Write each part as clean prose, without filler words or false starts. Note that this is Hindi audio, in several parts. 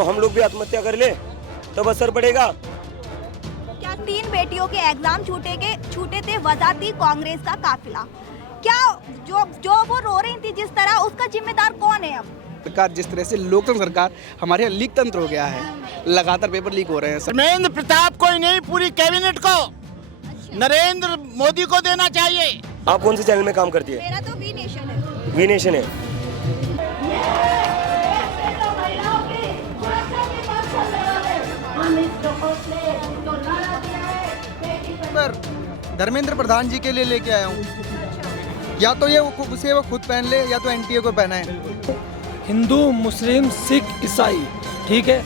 तो हम लोग भी आत्महत्या कर ले तब असर पड़ेगा। क्या 3 बेटियों के एग्जाम छूटे थे, वजह थी कांग्रेस का काफिला। क्या जो वो रो रही थी जिस तरह, उसका जिम्मेदार कौन है? अब सरकार जिस तरह से लोकतंत्र सरकार हमारे यहाँ लीक तंत्र हो गया है, लगातार पेपर लीक हो रहे हैं। धर्मेंद्र प्रताप को ही नहीं, पूरी कैबिनेट को नरेंद्र मोदी को देना चाहिए। आप कौन से चैनल में काम करती है? मेरा तो वी नेशन है। वी नेशन है। पर धर्मेंद्र प्रधान जी के लिए लेके आया हूँ, या तो ये उसे वो खुद पहन ले या तो एनटीए को पहनाए। हिंदू, मुस्लिम, सिख, ईसाई, ठीक है,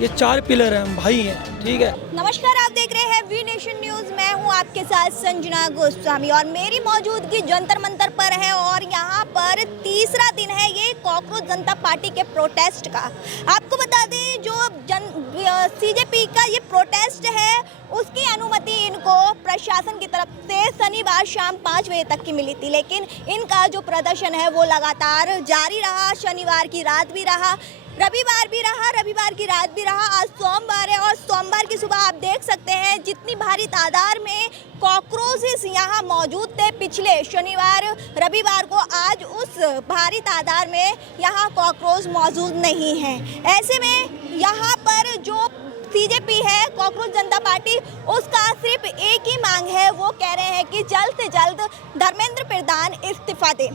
ये 4 पिलर हैं, भाई हैं, ठीक है। नमस्कार, आप देख रहे हैं वी नेशन न्यूज। मैं हूं आपके साथ संजना गोस्वामी और मेरी मौजूदगी जंतर मंतर पर है और यहां पर तीसरा दिन है ये कॉकरोच जनता पार्टी के प्रोटेस्ट का। आपको बता दें, जो सीजेपी का ये प्रोटेस्ट है उसकी अनुमति इनको प्रशासन की तरफ से शनिवार शाम 5 बजे तक की मिली थी, लेकिन इनका जो प्रदर्शन है वो लगातार जारी रहा। शनिवार की रात भी रहा, रविवार भी रहा, रविवार की रात भी रहा, आज सोमवार है और सोमवार की सुबह आप देख सकते हैं जितनी भारी तादाद में कॉकरोचेस यहाँ मौजूद थे पिछले शनिवार रविवार को, आज उस भारी तादाद में यहाँ कॉकरोच मौजूद नहीं है। ऐसे में यहाँ पर जो सीजेपी है, कॉकरोच जनता पार्टी, उसका सिर्फ एक ही मांग है, वो कह रहे हैं कि जल्द से जल्द धर्मेंद्र प्रधान इस्तीफा दें।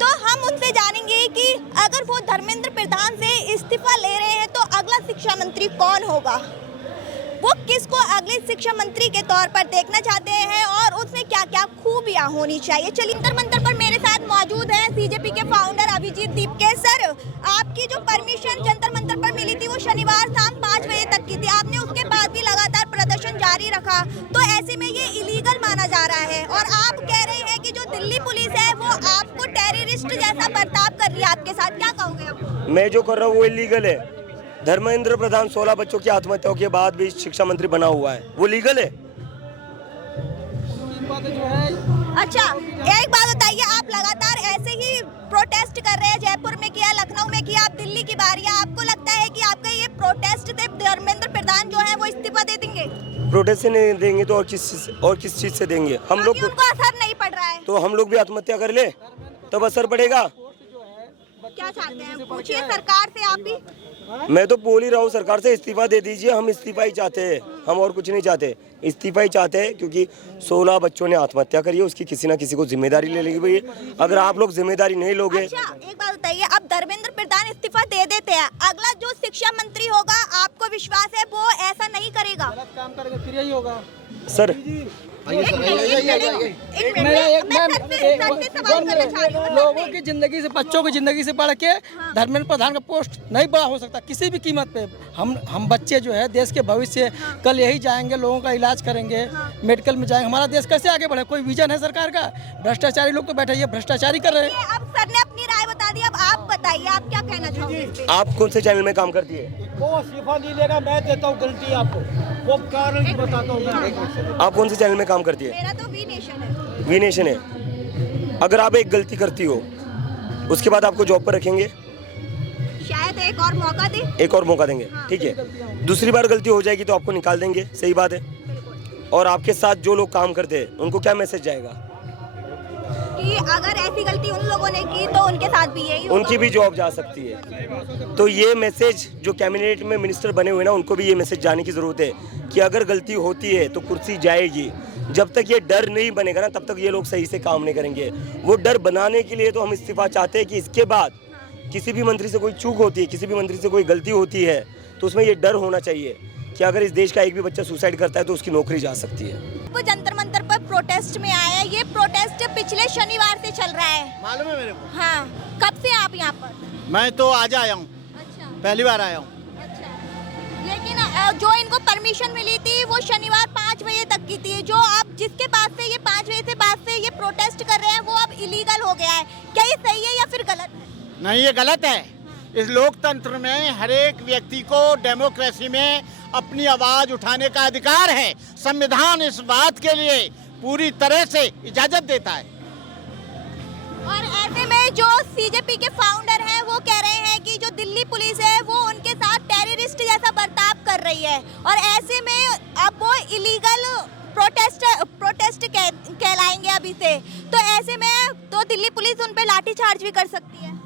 तो हम उनसे जानेंगे कि अगर वो धर्मेंद्र प्रधान से इस्तीफा ले रहे हैं तो अगला शिक्षा मंत्री कौन होगा, वो किसको अगले शिक्षा मंत्री के तौर पर देखना चाहते हैं और उसमें क्या क्या खूबियां होनी चाहिए। चलिए, जंतर मंतर पर मेरे साथ मौजूद हैं सीजेपी के फाउंडर अभिजीत दीपके। सर, आपकी जो परमिशन जंतर मंतर पर मिली थी वो शनिवार शाम 5 बजे तक की थी, आपने उसके बाद भी लगातार प्रदर्शन जारी रखा, तो ऐसे में ये इलीगल माना जा रहा है और आप कह रहे हैं कि जो दिल्ली पुलिस है वो आपको टेररिस्ट जैसा बर्ताव कर रही है आपके साथ, क्या कहोगे आप? मैं जो कर रहा हूँ वो इलीगल है। धर्मेंद्र प्रधान 16 बच्चों की आत्महत्याओं के बाद भी शिक्षा मंत्री बना हुआ है, वो लीगल है। अच्छा, एक बात बताइए, आप लगातार ऐसे ही प्रोटेस्ट कर रहे हैं, जयपुर में किया, लखनऊ में किया, आप दिल्ली की बारी है, आपको लगता है कि आपका ये प्रोटेस्ट से धर्मेंद्र प्रधान जो है वो इस्तीफा दे देंगे? प्रोटेस्ट से नहीं देंगे तो और किस चीज से देंगे? हम लोग उनको असर नहीं पड़ रहा है तो हम लोग भी आत्महत्या कर ले तब असर पड़ेगा। क्या चाहते हैं, पूछिए सरकार से आप भी। मैं तो बोल ही रहा हूँ, सरकार से इस्तीफा दे दीजिए, हम इस्तीफा ही चाहते हैं, हम और कुछ नहीं चाहते, इस्तीफा ही चाहते हैं, क्योंकि 16 बच्चों ने आत्महत्या करी है, उसकी किसी ना किसी को जिम्मेदारी ले लेगी भाई। अगर आप लोग जिम्मेदारी नहीं लोगे। अच्छा, एक बात बताइए, अब धर्मेंद्र प्रधान इस्तीफा दे देते हैं, अगला जो शिक्षा मंत्री होगा आपको विश्वास है वो ऐसा नहीं करेगा? गलत काम करेगा फिर यही होगा। सर, लोगों की जिंदगी से, बच्चों की जिंदगी से बढ़ के धर्मेंद्र प्रधान का पोस्ट नहीं बड़ा हो सकता किसी भी कीमत पे। हम बच्चे जो है देश के भविष्य, कल यही जाएंगे, लोगों का इलाज करेंगे, मेडिकल में जाएंगे, हमारा देश कैसे आगे बढ़े? कोई विजन है सरकार का? भ्रष्टाचारी लोग तो बैठे, ये भ्रष्टाचारी कर रहे हैं। अब सर ने अपनी राय बता दी, अब आप बताइए, आप क्या कहना चाहोगे? आप कौन से चैनल में काम करती है? वो इस्तीफा नहीं लेगा, मैं देता हूँ गलती आपको, वो कारण बताता हूँ। आप कौन से चैनल में काम करती है? मेरा तो वी नेशन है। वी नेशन है। अगर आप एक गलती करती हो उसके बाद आपको जॉब पर रखेंगे, शायद एक और मौका दे, एक और मौका देंगे, ठीक है। दूसरी बार गलती हो जाएगी तो आपको निकाल देंगे, सही बात है। और आपके साथ जो लोग काम करते हैं उनको क्या मैसेज जाएगा कि अगर ऐसी गलती उन लोगों ने की तो उनके साथ भी यही होगा? उनकी भी जॉब जा सकती है। तो ये मैसेज जो कैबिनेट में मिनिस्टर बने हुए ना, उनको भी ये मैसेज जाने की जरूरत है कि अगर गलती होती है तो कुर्सी जाएगी। जब तक ये डर नहीं बनेगा ना, तब तक ये लोग सही से काम नहीं करेंगे। वो डर बनाने के लिए तो हम इस्तीफा चाहते हैं कि इसके बाद किसी भी मंत्री से कोई चूक होती है, किसी भी मंत्री से कोई गलती होती है, तो उसमें ये डर होना चाहिए कि अगर इस देश का एक भी बच्चा सुसाइड करता है तो उसकी नौकरी जा सकती है। वो जंतर मंतर पर प्रोटेस्ट में आया है, ये प्रोटेस्ट पिछले शनिवार से चल रहा है, मालूम है मेरे को? हाँ, कब से आप यहाँ पर? मैं तो आज आया हूँ, अच्छा, पहली बार आया हूँ। अच्छा, लेकिन जो इनको परमिशन मिली थी वो शनिवार 5 बजे तक की थी, जो आप जिसके बाद से ये 5 बजे से बाद से ये प्रोटेस्ट कर रहे हैं वो अब इलीगल हो गया है, क्या ये सही है या फिर गलत है? नहीं, ये गलत है। इस लोकतंत्र में हर एक व्यक्ति को डेमोक्रेसी में अपनी आवाज उठाने का अधिकार है। संविधान इस बात के लिए पूरी तरह से इजाजत देता है। और ऐसे में जो सीजेपी के फाउंडर हैं वो कह रहे हैं कि जो दिल्ली पुलिस है वो उनके साथ टेररिस्ट कर रही है और ऐसे में अब वो इलीगल प्रोटेस्ट कहलाएंगे अभी से, तो ऐसे में तो दिल्ली पुलिस उन पे लाठीचार्ज भी कर सकती है।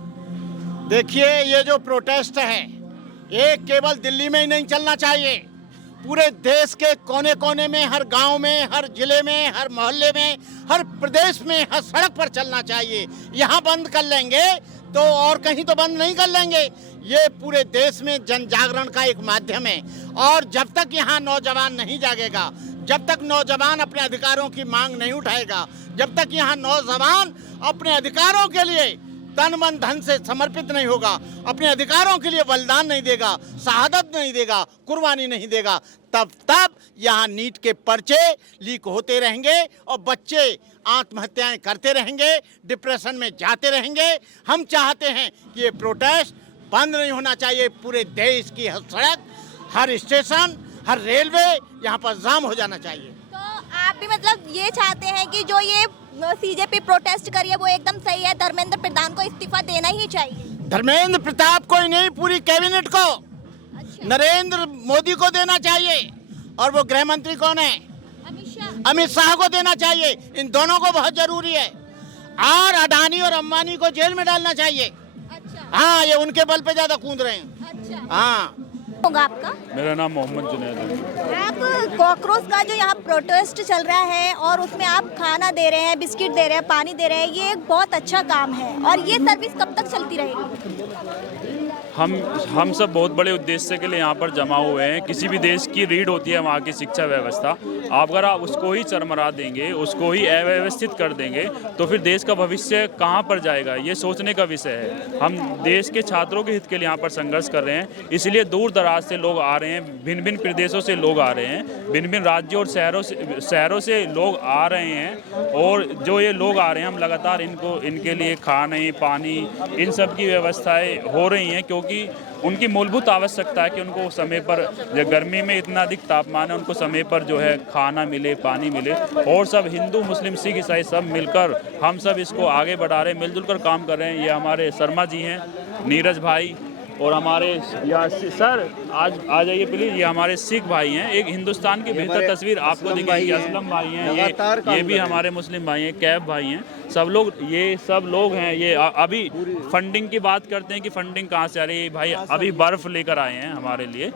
देखिए, ये जो प्रोटेस्ट है ये केवल दिल्ली में ही नहीं चलना चाहिए, पूरे देश के कोने कोने में, हर गांव में, हर जिले में, हर मोहल्ले में, हर प्रदेश में, हर सड़क पर चलना चाहिए। यहाँ बंद कर लेंगे तो और कहीं तो बंद नहीं कर लेंगे। ये पूरे देश में जन जागरण का एक माध्यम है और जब तक यहाँ नौजवान नहीं जागेगा, जब तक नौजवान अपने अधिकारों की मांग नहीं उठाएगा, जब तक यहाँ नौजवान अपने अधिकारों के लिए तन मन धन से समर्पित नहीं होगा, अपने अधिकारों के लिए बलिदान नहीं देगा, शहादत नहीं देगा, कुर्बानी नहीं देगा, तब यहाँ नीट के पर्चे लीक होते रहेंगे और बच्चे आत्महत्याएं करते रहेंगे, डिप्रेशन में जाते रहेंगे। हम चाहते हैं कि ये प्रोटेस्ट बंद नहीं होना चाहिए। पूरे देश की हर सड़क, हर स्टेशन, हर रेलवे यहाँ पर जाम हो जाना चाहिए। तो आप भी मतलब ये चाहते हैं कि जो ये सीजेपी प्रोटेस्ट करी है वो एकदम सही है, धर्मेंद्र प्रधान को इस्तीफा देना ही चाहिए? धर्मेंद्र प्रताप को ही नहीं, पूरी कैबिनेट को, अच्छा। नरेंद्र मोदी को देना चाहिए और वो गृह मंत्री कौन है? अमित शाह को देना चाहिए। इन दोनों को बहुत जरूरी है और अडानी और अंबानी को जेल में डालना चाहिए। अच्छा। हाँ, ये उनके बल पे ज्यादा कूद रहे हैं। अच्छा। हाँ। होगा आपका? मेरा नाम मोहम्मद जुनैद है। आप कॉकरोच का जो यहाँ प्रोटेस्ट चल रहा है और उसमें आप खाना दे रहे हैं, बिस्किट दे रहे हैं, पानी दे रहे हैं, ये एक बहुत अच्छा काम है और ये सर्विस कब तक चलती रहेगी? हम सब बहुत बड़े उद्देश्य के लिए यहाँ पर जमा हुए हैं। किसी भी देश की रीढ़ होती है वहाँ की शिक्षा व्यवस्था। अगर आप उसको ही चरमरा देंगे, उसको ही अव्यवस्थित कर देंगे तो फिर देश का भविष्य कहाँ पर जाएगा, ये सोचने का विषय है। हम देश के छात्रों के हित के लिए यहाँ पर संघर्ष कर रहे हैं, इसलिए दूर दराज से लोग आ रहे हैं, भिन्न भिन्न प्रदेशों से लोग आ रहे हैं, भिन्न भिन्न राज्यों और शहरों से लोग आ रहे हैं। और जो ये लोग आ रहे हैं, हम लगातार इनके लिए खाने, पानी, इन सब की व्यवस्थाएँ हो रही हैं, क्योंकि उनकी मूलभूत आवश्यकता है कि उनको समय पर, गर्मी में इतना अधिक तापमान है, उनको समय पर जो है खाना मिले, पानी मिले। और सब हिंदू, मुस्लिम, सिख, ईसाई सब मिलकर हम सब इसको आगे बढ़ा रहे हैं, मिलजुल कर काम कर रहे हैं। ये हमारे शर्मा जी हैं, नीरज भाई, और हमारे यहाँ सर आ जाइए प्लीज़, ये हमारे सिख भाई हैं। एक हिंदुस्तान की बेहतर तस्वीर आपको दिखेगी, असलम भाई हैं, ये भी हमारे मुस्लिम भाई हैं, कैब भाई हैं, सब लोग, ये सब लोग हैं। ये अभी फंडिंग की बात करते हैं कि फंडिंग कहाँ से आ रही है, भाई अभी बर्फ़ लेकर आए हैं हमारे लिए।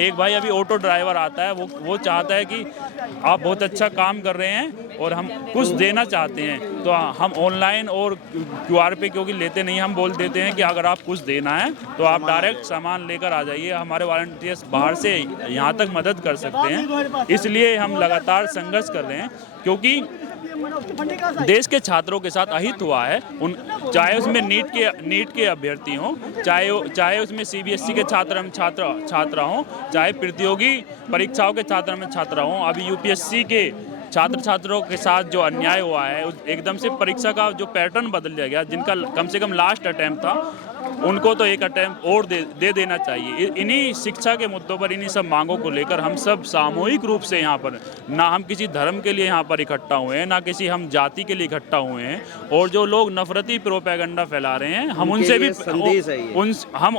एक भाई अभी ऑटो ड्राइवर आता है, वो चाहता है कि आप बहुत अच्छा काम कर रहे हैं और हम कुछ देना चाहते हैं, तो हम ऑनलाइन और QR पे क्योंकि लेते नहीं, हम बोल देते हैं कि अगर आप कुछ देना है तो आप डायरेक्ट सामान लेकर आ जाइए, हमारे वॉलंटियर्स बाहर से यहाँ तक मदद कर सकते हैं। इसलिए हम लगातार संघर्ष कर रहे हैं, क्योंकि देश के छात्रों के साथ अहित हुआ है। चाहे उसमें नीट के अभ्यर्थी हों, चाहे उसमें CBSE के छात्रा हों, चाहे प्रतियोगी परीक्षाओं के छात्रा हों। अभी UPSC के छात्रों के साथ जो अन्याय हुआ है, एकदम से परीक्षा का जो पैटर्न बदल गया, जिनका कम से कम लास्ट अटैम्प्ट था, उनको तो एक अटैम्प्ट और दे देना चाहिए। इन्हीं शिक्षा के मुद्दों पर, इन्हीं सब मांगों को लेकर हम सब सामूहिक रूप से यहाँ पर, ना हम किसी धर्म के लिए यहाँ पर इकट्ठा हुए हैं, ना किसी हम जाति के लिए इकट्ठा हुए हैं। और जो लोग नफरती प्रोपेगेंडा फैला रहे हैं, हम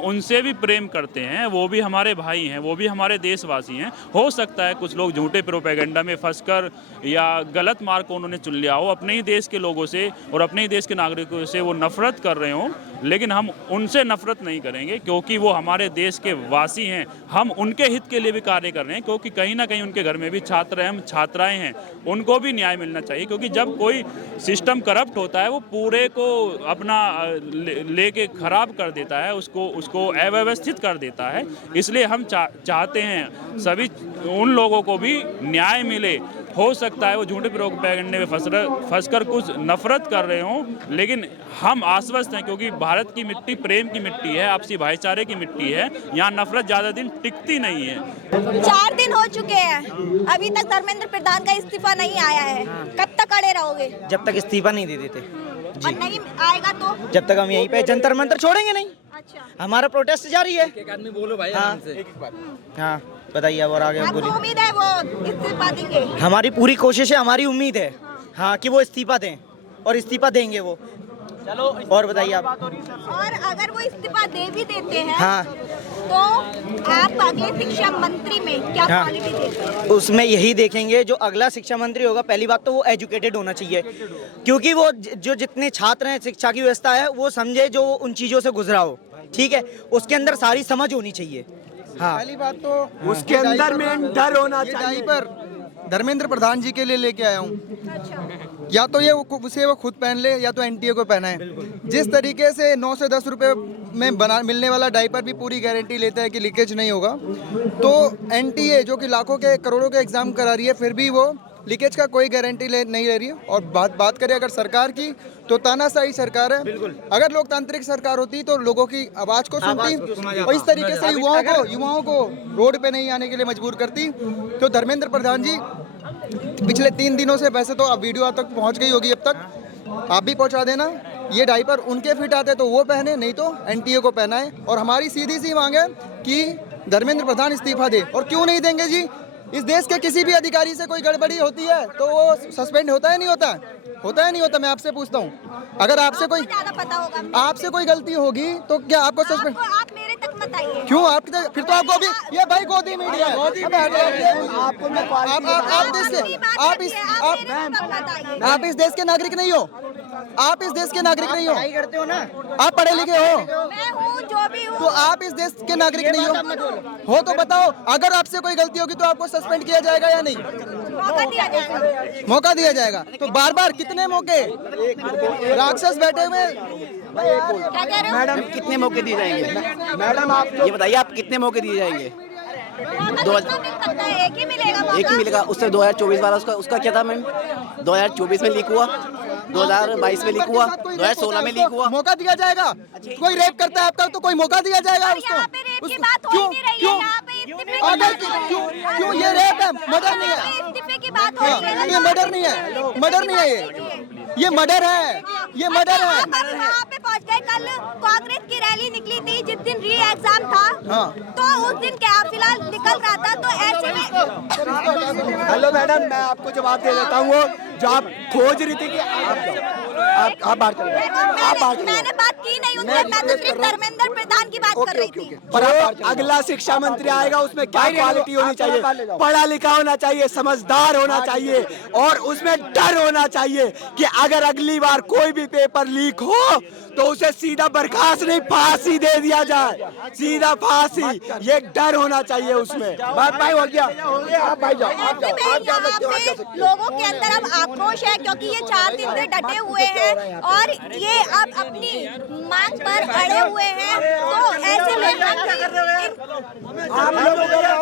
उनसे भी प्रेम करते हैं, वो भी हमारे भाई हैं, वो भी हमारे देशवासी हैं। हो सकता है कुछ लोग झूठे प्रोपेगेंडा में फंसकर या गलत मार्ग को उन्होंने चुन लिया हो, अपने ही देश के लोगों से और अपने ही देश के नागरिकों से वो नफरत कर रहे हों, लेकिन हम उनसे नफरत नहीं करेंगे, क्योंकि वो हमारे देश के वासी हैं। हम उनके हित के लिए भी कार्य कर रहे हैं, क्योंकि कहीं ना कहीं उनके घर में भी छात्र हैं, छात्राएं हैं, उनको भी न्याय मिलना चाहिए। क्योंकि जब कोई सिस्टम करप्ट होता है, वो पूरे को अपना लेके खराब कर देता है, उसको अव्यवस्थित कर देता है। इसलिए हम चाहते हैं सभी उन लोगों को भी न्याय मिले। हो सकता है वो झूठे प्रोपेगेंडे में फंसकर कुछ नफरत कर रहे हों, लेकिन हम आश्वस्त हैं, क्योंकि भारत की मिट्टी प्रेम की मिट्टी है, आपसी भाईचारे की मिट्टी है, यहाँ नफरत ज़्यादा दिन टिकती नहीं है। 4 दिन हो चुके हैं, अभी तक धर्मेंद्र प्रधान का इस्तीफा नहीं आया है, कब तक अड़े रहोगे? जब तक इस्तीफा नहीं दे देते और नहीं आएगा तो? जब तक हम यहीं पे जंतर मंतर छोड़ेंगे नहीं। अच्छा। हमारा प्रोटेस्ट जारी है। एक आदमी बोलो भाई हाँ, हाँ बताइए और आगे आपको बोलिए। उम्मीद है वो इस्तीफा देंगे? हमारी पूरी कोशिश है, हमारी उम्मीद है हाँ कि वो इस्तीफा दें और इस्तीफा देंगे वो। चलो और बताइए आप। और अगर वो इस्तीफा दे भी देते हैं हाँ तो आप अगले शिक्षा मंत्री में क्या हाँ। क्वालिटी देखते हैं? उसमें यही देखेंगे जो अगला शिक्षा मंत्री होगा, पहली बात तो वो एजुकेटेड होना चाहिए, क्योंकि वो जो जितने छात्र हैं, शिक्षा की व्यवस्था है, वो समझे, जो उन चीज़ों से गुजरा हो, ठीक है, उसके अंदर सारी समझ होनी चाहिए। हाँ, पहली बात तो उसके अंदर में डर होना ये चाहिए। डायपर धर्मेंद्र प्रधान जी के लिए लेके आया हूँ। या तो ये उसे वो खुद पहन ले या तो एनटीए को पहनाए। जिस तरीके से 9 से 10 रुपए में बना मिलने वाला डायपर भी पूरी गारंटी लेता है कि लीकेज नहीं होगा, तो एनटीए जो कि लाखों के करोड़ों के एग्जाम करा रही है, फिर भी वो लीकेज का कोई गारंटी नहीं ले रही है। और बात करें अगर सरकार की, तो तानाशाही सरकार है। अगर लोकतांत्रिक सरकार होती तो लोगों की आवाज को सुनती और इस तरीके से युवाओं को रोड पे नहीं आने के लिए मजबूर करती। तो धर्मेंद्र प्रधान जी पिछले 3 दिनों से, वैसे तो अब वीडियो तक पहुंच गई होगी, अब तक आप भी पहुंचा देना, ये डायपर उनके फिट आते तो वो पहने, नहीं तो एनटीए को पहनाए। और हमारी सीधी सी मांग है कि धर्मेंद्र प्रधान इस्तीफा दे। और क्यों नहीं देंगे जी? इस देश के किसी भी अधिकारी से कोई गड़बड़ी होती है तो वो सस्पेंड होता है नहीं होता? होता है नहीं होता? मैं आपसे पूछता हूँ, अगर आपसे कोई ज्यादा पता होगा। आपसे कोई गलती होगी तो क्या आपको सस्पेंड? आप मेरे तक मत आइए। क्यों आपकी फिर तो आपको भी ये भाई गोदी मीडिया है। आप इस देश के नागरिक नहीं हो। आप इस देश के नागरिक नहीं हो। पढ़ाई करते हो ना, आप पढ़े लिखे हो मैं हूँ जो भी हूँ। तो आप इस देश के नागरिक नहीं हो तो बताओ, अगर आपसे कोई गलती होगी तो आपको सस्पेंड किया जाएगा या नहीं? मौका दिया जाएगा। मौका दिया जाएगा। तो बार बार कितने मौके? राक्षस बैठे हुए। क्या कह रहे हो? मैडम कितने मौके दिए जाएंगे? मैडम आप ये बताइए, आप कितने मौके दिए जाएंगे? मौका कितना मिल सकता है? एक ही मिलेगा मौका। एक ही मिलेगा। उससे 2024 वाला उसका क्या था मैम? 2024 में लीक हुआ, 2022 में लीक हुआ, 2016 में लीक हुआ। मौका दिया जाएगा। कोई रेप करता है आपका तो कोई मौका दिया जाएगा उसको? यहाँ पे रेप की बात हो ही नहीं रही है। यहाँ पे इस्तीफे की अगर बात हो रही है। क्यों ये रेप है, मर्डर नहीं यहाँ पे है। इस्तीफे की बात हो रही है। ये मर्डर नहीं है, मर्डर नहीं है, ये मर्डर है, ये मर्डर है। आप वहाँ पे पहुँच गए। कल कांग्रेस की रैली निकली थी जिस दिन री एग्जाम था, तो उस दिन क्या फिलहाल निकल रहा था, तो ऐसे में हेलो मैडम, मैं आपको जवाब दे देता हूँ। वो जो आप खोज रही थी कि आप बात करें, मैंने बात की नहीं उनसे। मैं तो सिर्फ धर्मेंद्र प्रधान की बात कर रही थी। पर अगला शिक्षा मंत्री आएगा, उसमें क्या क्वालिटी होनी चाहिए? पढ़ा लिखा होना चाहिए, समझदार होना चाहिए, और उसमें डर होना चाहिए कि अगर अगली बार कोई भी पेपर लीक हो तो उसे सीधा बर्खास्त नहीं, फांसी दे दिया जाए, सीधा फांसी। ये डर होना चाहिए उसमें। बात भाई हो गया, आप भाई जाओ, आप जाओ, आप जा सकते हो, आप जा सकते हो। लोगों के अंदर अब आक्रोश है क्योंकि ये 4 दिन से डटे हुए हैं और ये अब अपनी मांग पर अड़े हुए हैं। तो ऐसे में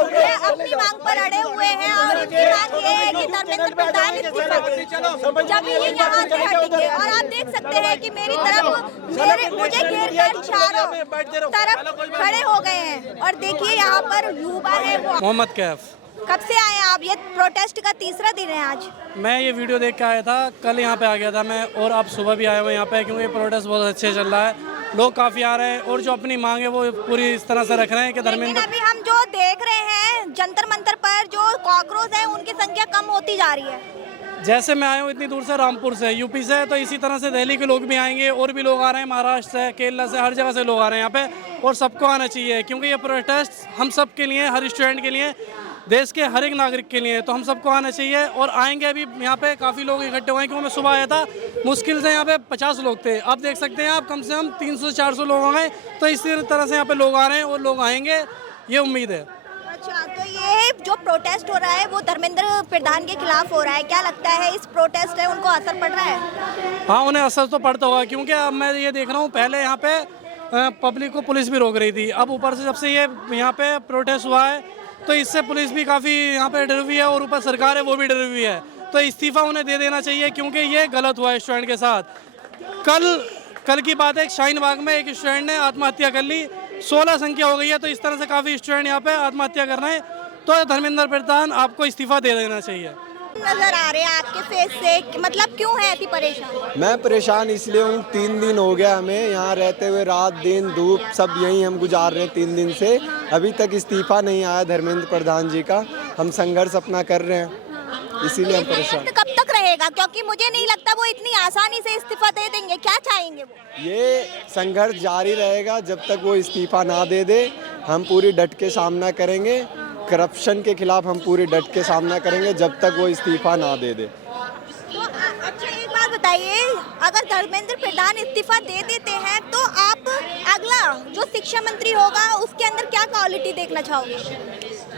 ये अपनी मांग पर अड़े हुए हैं और इनकी मांग ये है कि धर्मेंद्र प्रधान इस्तीफा दें, जब ये यहाँ से हटेंगे। और आप देख सकते हैं कि मेरी तरफ मुझे घेर कर चारों तरफ खड़े हो गए हैं। और देखिए यहाँ पर युवा है वो। मोहम्मद कैफ। कब से आए आप? ये प्रोटेस्ट का तीसरा दिन है आज। मैं ये वीडियो देख के आया था, कल यहाँ पे आ गया था मैं, और अब सुबह भी आया हुआ यहाँ पे, क्योंकि प्रोटेस्ट बहुत अच्छे चल रहा है, लोग काफ़ी आ रहे हैं और जो अपनी मांग है वो पूरी इस तरह से रख रहे हैं कि धर्मेंद्र। अभी हम जो देख रहे हैं जंतर मंतर पर जो कॉकरोच है उनकी संख्या कम होती जा रही है। जैसे मैं आया हूँ इतनी दूर से, रामपुर से, यूपी से, तो इसी तरह से दिल्ली के लोग भी आएंगे और भी लोग आ रहे हैं, महाराष्ट्र से, केरला से, हर जगह से लोग आ रहे हैं यहाँ पे। और सबको आना चाहिए क्योंकि ये प्रोटेस्ट हम सब के लिए, हर स्टूडेंट के लिए, देश के हर एक नागरिक के लिए, तो हम सबको आना चाहिए। और आएंगे, अभी यहाँ पे काफ़ी लोग इकट्ठे हुए हैं, क्योंकि मैं सुबह आया था, मुश्किल से यहाँ पे 50 लोग थे। आप देख सकते हैं, आप कम से कम 300-400 लोग आ गए। तो इसी तरह से यहाँ पे लोग आ रहे हैं और लोग आएंगे, ये उम्मीद है। अच्छा, तो ये जो प्रोटेस्ट हो रहा है वो धर्मेंद्र प्रधान के खिलाफ हो रहा है। क्या लगता है इस प्रोटेस्ट से उनको असर पड़ रहा है? हाँ, उन्हें असर तो पड़ता होगा, क्योंकि अब मैं ये देख रहा हूँ, पहले यहाँ पे पब्लिक को पुलिस भी रोक रही थी, अब ऊपर से जब से ये यहाँ पे प्रोटेस्ट हुआ है तो इससे पुलिस भी काफ़ी यहाँ पे डरी हुई है और ऊपर सरकार है वो भी डरी हुई है। तो इस्तीफा उन्हें दे देना चाहिए क्योंकि ये गलत हुआ है स्टूडेंट के साथ। कल की बात है, शाहीन बाग में एक स्टूडेंट ने आत्महत्या कर ली, 16 संख्या हो गई है। तो इस तरह से काफ़ी स्टूडेंट यहाँ पे आत्महत्या कर रहे हैं। तो धर्मेंद्र प्रधान आपको इस्तीफा दे देना चाहिए। नजर आ रहे हैं आपके फेस से, मतलब क्यों है ऐसी परेशान? मैं परेशान इसलिए हूँ, 3 दिन हो गया हमें यहाँ रहते हुए, रात दिन धूप सब यहीं हम गुजार रहे हैं 3 दिन से। अभी तक इस्तीफा नहीं आया धर्मेंद्र प्रधान जी का। हम संघर्ष अपना कर रहे हैं, इसीलिए हम परेशान। कब तक रहेगा? क्योंकि मुझे नहीं लगता वो इतनी आसानी से इस्तीफा दे देंगे। क्या चाहेंगे वो? ये संघर्ष जारी रहेगा जब तक वो इस्तीफा ना दे दे। हम पूरी डट के सामना करेंगे। करप्शन के खिलाफ हम पूरी डट के सामना करेंगे जब तक वो इस्तीफा ना दे दे। तो अच्छा एक बात बताइए, अगर धर्मेंद्र प्रधान इस्तीफा दे देते हैं तो आप अगला जो शिक्षा मंत्री होगा उसके अंदर क्या क्वालिटी देखना चाहोगे?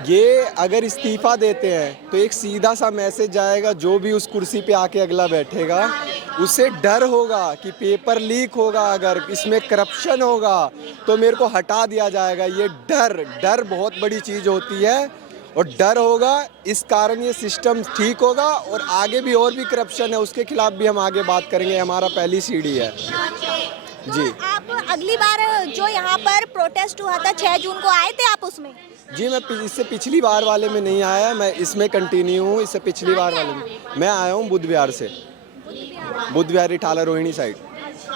ये अगर इस्तीफा देते हैं तो एक सीधा सा मैसेज जाएगा, जो भी उस कुर्सी पे आके अगला बैठेगा उसे डर होगा कि पेपर लीक होगा, अगर इसमें करप्शन होगा तो मेरे को हटा दिया जाएगा। ये डर बहुत बड़ी चीज़ होती है और डर होगा, इस कारण ये सिस्टम ठीक होगा। और आगे भी और भी करप्शन है उसके खिलाफ भी हम आगे बात करेंगे, हमारा पहली सीढ़ी है जी। तो आप अगली बार जो यहाँ पर प्रोटेस्ट हुआ था 6 जून को आए थे आप उसमें? जी मैं इससे पिछली बार वाले में नहीं आया, मैं इसमें कंटिन्यू हूँ। इससे पिछली बार वाले में मैं आया हूँ बुध विहार से, बुध विहार इटाला रोहिणी साइड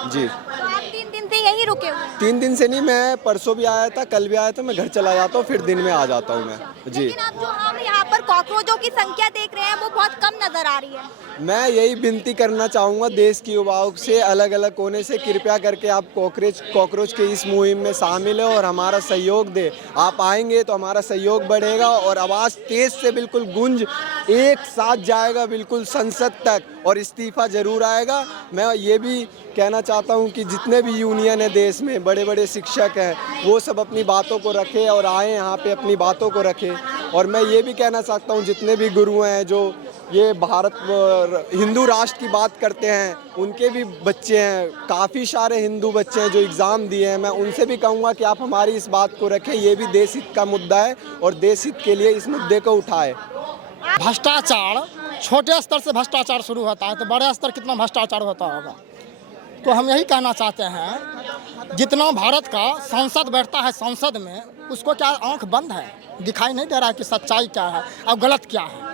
जी। तो आप 3 दिन से यहीं रुके हुए? 3 दिन से नहीं, मैं परसों भी आया था, कल भी आया था। मैं घर चला जाता हूँ, फिर दिन में आ जाता हूँ मैं जी। लेकिन अब जो हम यहाँ पर कॉकरोचों की संख्या देख रहे हैं वो बहुत कम नजर आ रही है। मैं यही विनती करना चाहूँगा देश की युवाओं से, अलग अलग कोने से, कृपया करके आप कॉकरोच के इस मुहिम में शामिल हो और हमारा सहयोग दे। आप आएंगे तो हमारा सहयोग बढ़ेगा और आवाज़ तेज से बिल्कुल गूंज एक साथ जाएगा बिल्कुल संसद तक, और इस्तीफा ज़रूर आएगा। मैं ये भी कहना चाहता हूँ कि जितने भी यूनियन है देश में, बड़े बड़े शिक्षक हैं, वो सब अपनी बातों को रखें और आए यहाँ पे अपनी बातों को रखें। और मैं ये भी कहना चाहता हूँ जितने भी गुरु हैं जो ये भारत हिंदू राष्ट्र की बात करते हैं, उनके भी बच्चे हैं, काफ़ी सारे हिंदू बच्चे हैं जो एग्ज़ाम दिए हैं, मैं उनसे भी कहूँगा कि आप हमारी इस बात को रखें। ये भी देश हित का मुद्दा है और देश हित के लिए इस मुद्दे को उठाए। भ्रष्टाचार छोटे स्तर से भ्रष्टाचार शुरू होता है तो बड़े स्तर कितना भ्रष्टाचार होता होगा। तो हम यही कहना चाहते हैं, जितना भारत का सांसद बैठता है संसद में, उसको क्या आंख बंद है, दिखाई नहीं दे रहा है कि सच्चाई क्या है और गलत क्या है।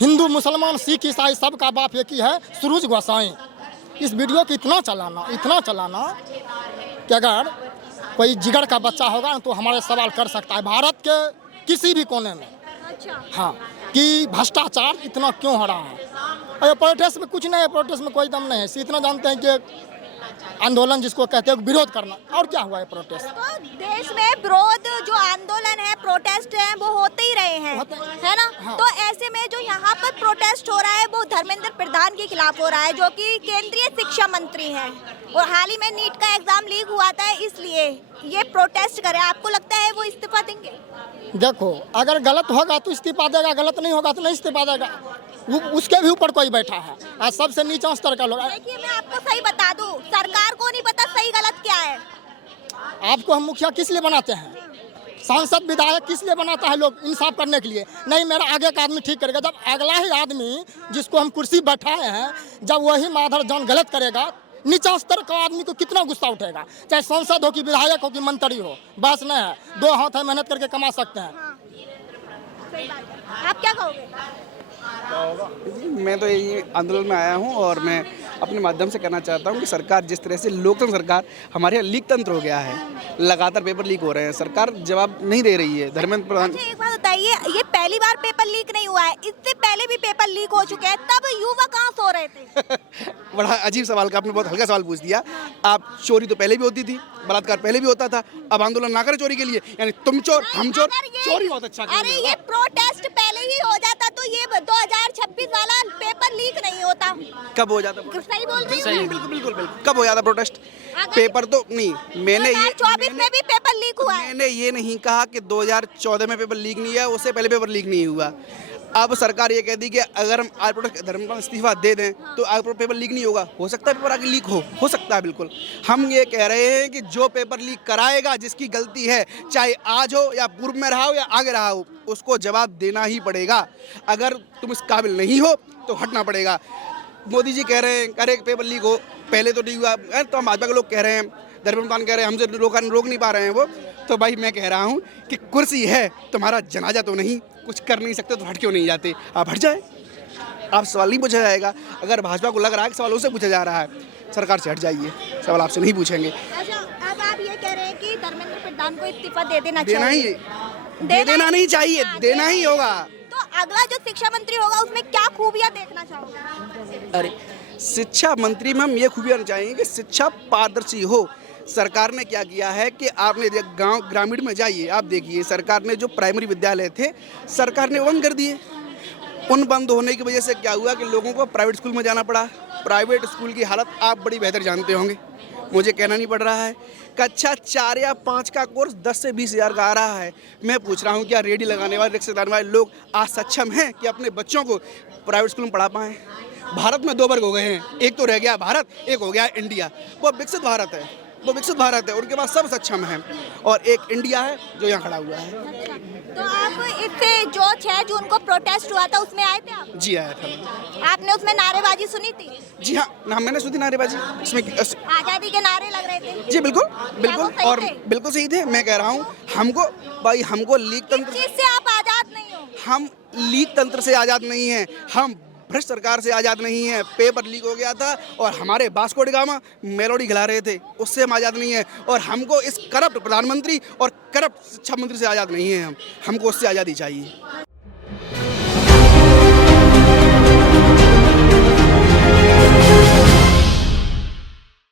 हिंदू मुसलमान सिख ईसाई सबका बाप एक ही है, सुरुज गोसाई। इस वीडियो को इतना चलाना कि अगर कोई जिगर का बच्चा होगा तो हमारे सवाल कर सकता है भारत के किसी भी कोने में। हाँ, कि भ्रष्टाचार इतना क्यों हो रहा है। और प्रोटेस्ट में कुछ नहीं है, प्रोटेस्ट में कोई दम नहीं है। इतना जानते हैं कि आंदोलन जिसको कहते हैं विरोध करना, और क्या हुआ है प्रोटेस्ट। तो देश में विरोध जो आंदोलन है, प्रोटेस्ट है, वो होते ही रहे हैं, है ना। हाँ। तो ऐसे में जो यहाँ पर प्रोटेस्ट हो रहा है वो धर्मेंद्र प्रधान के खिलाफ हो रहा है, जो कि केंद्रीय शिक्षा मंत्री हैं, और हाल ही में नीट का एग्जाम लीक हुआ था, इसलिए ये प्रोटेस्ट करे। आपको लगता है वो इस्तीफा देंगे? देखो, अगर गलत होगा तो इस्तीफा देगा, गलत नहीं होगा तो नहीं इस्तीफा देगा। उसके भी ऊपर कोई बैठा है, आज सबसे नीचा स्तर का लोग। देखिए मैं आपको सही बता दूं, सरकार को नहीं पता सही गलत क्या है। आपको हम मुखिया किस लिए बनाते हैं, सांसद विधायक किस लिए बनाता है लोग, इंसाफ करने के लिए। नहीं, मेरा आगे का आदमी ठीक करेगा। जब अगला ही आदमी जिसको हम कुर्सी बैठाए हैं, जब वही माधर जान गलत करेगा, नीचा स्तर का आदमी को कितना गुस्सा उठेगा। चाहे सांसद हो कि विधायक हो कि मंत्री हो, बस नहीं है, 2 हाथ है, मेहनत करके कमा सकते हैं। सही बात है। आप क्या कहोगे? मैं तो यही आंदोलन में आया हूं और मैं अपने माध्यम से कहना चाहता हूं कि सरकार जिस तरह से लोकतंत्र सरकार हमारे यहाँ लीक तंत्र हो गया है, लगातार पेपर लीक हो रहे हैं, सरकार जवाब नहीं दे रही है। धर्मेंद्र प्रधान, अच्छा एक बात बताइए, ये पहली बार पेपर लीक नहीं हुआ है, इससे पहले भी पेपर लीक हो चुके हैं, तब युवा कहाँ सो रहे थे? बड़ा अजीब सवाल का आपने बहुत हल्का सवाल पूछ दिया। आप चोरी तो पहले भी होती थी, बलात्कार पहले भी होता था, अब आंदोलन ना करें चोरी के लिए, यानी तुम चोर हम चोर, चोरी बहुत अच्छा। अरे ये प्रोटेस्ट पहले ही हो जाता तो ये 2026 वाला पेपर लीक नहीं होता। कब हो जाता? सही बोल रही हूँ? बिल्कुल। कब हो जाता प्रोटेस्ट? पेपर तो नहीं, मैंने 2024 में भी पेपर लीक हुआ है। मैंने ये नहीं कहा कि 2014 में पेपर लीक नहीं हुआ, उससे पहले पेपर लीक नहीं हुआ। अब सरकार ये कह दी कि अगर हम आज प्रोटेस्ट धर्मेंद्र इस्तीफा दे दें तो आगे पेपर लीक नहीं होगा। हो सकता है पेपर आगे लीक हो सकता है बिल्कुल। हम ये कह रहे हैं कि जो पेपर लीक कराएगा, जिसकी गलती है, चाहे आज हो या पूर्व में रहा हो या आगे रहा हो, उसको जवाब देना ही पड़ेगा। अगर तुम इस काबिल नहीं हो तो हटना पड़ेगा। मोदी जी कह रहे हैं अरे पेपर लीक हो, पहले तो नहीं हुआ, तो हम भाजपा के लोग कह रहे हैं, धर्मेंद्र प्रधान कह रहे हैं हमसे रोक नहीं पा रहे हैं वो। तो भाई मैं कह रहा हूँ कि कुर्सी है, तुम्हारा जनाजा तो नहीं, कुछ कर नहीं सकते तो हट क्यों नहीं जाते? आप हट जाए, आप सवाल नहीं पूछा जाएगा। अगर भाजपा को लग रहा है कि सवाल उससे पूछा जा रहा है, सरकार से हट जाइए, सवाल आपसे नहीं पूछेंगे। अच्छा, अब आप ये कह रहे हैं कि धर्मेंद्र प्रधान को इस्तीफा दे देना देना चाहिए? ही देना नहीं चाहिए, देना ही होगा। तो अगला जो शिक्षा मंत्री होगा उसमें क्या खूबियां देखना चाहोगे? अरे शिक्षा मंत्री में हम ये खूबियाँ चाहेंगे कि शिक्षा पारदर्शी हो, सरकार ने क्या किया है कि आपने गांव ग्रामीण में जाइए, आप देखिए सरकार ने जो प्राइमरी विद्यालय थे सरकार ने बंद कर दिए। उन बंद होने की वजह से क्या हुआ कि लोगों को प्राइवेट स्कूल में जाना पड़ा। प्राइवेट स्कूल की हालत आप बड़ी बेहतर जानते होंगे, मुझे कहना नहीं पड़ रहा है। कक्षा 4 या 5 का कोर्स 10 से 20 हज़ार का आ रहा है। मैं पूछ रहा हूँ क्या रेडी लगाने वाले, रिक्शा चलाने वाले लोग आज सक्षम हैं कि अपने बच्चों को प्राइवेट स्कूल में पढ़ा पाएँ? भारत में 2 वर्ग हो गए हैं, एक तो रह गया भारत, एक हो गया इंडिया। वो विकसित भारत है, वो विकसित भारत है, उनके पास सब सक्षम हैं, और एक इंडिया है जो यहाँ खड़ा हुआ है। तो आप इससे जो 6 जून को प्रोटेस्ट हुआ था उसमें आए थे आप? जी आया था। आपने उसमें नारेबाजी सुनी थी? जी हाँ, ना मैंने सुनी नारेबाजी उसमें। आजादी के नारे लग रहे थे? जी बिल्कुल बिल्कुल, सही और थे? बिल्कुल सही थे। मैं कह रहा हूँ हमको भाई, हमको लीक किस तंत्र, चीज से आप आजाद नहीं हो? हम लीक तंत्र से आज़ाद नहीं हैं, हम भ्रष्ट सरकार से आज़ाद नहीं हैं। पेपर लीक हो गया था और हमारे वास्को डी गामा मेलोडी खिला रहे थे, उससे हम आज़ाद नहीं हैं। और हमको इस करप्ट प्रधानमंत्री और करप्ट शिक्षा मंत्री से आज़ाद नहीं हैं। हमको उससे आज़ादी चाहिए।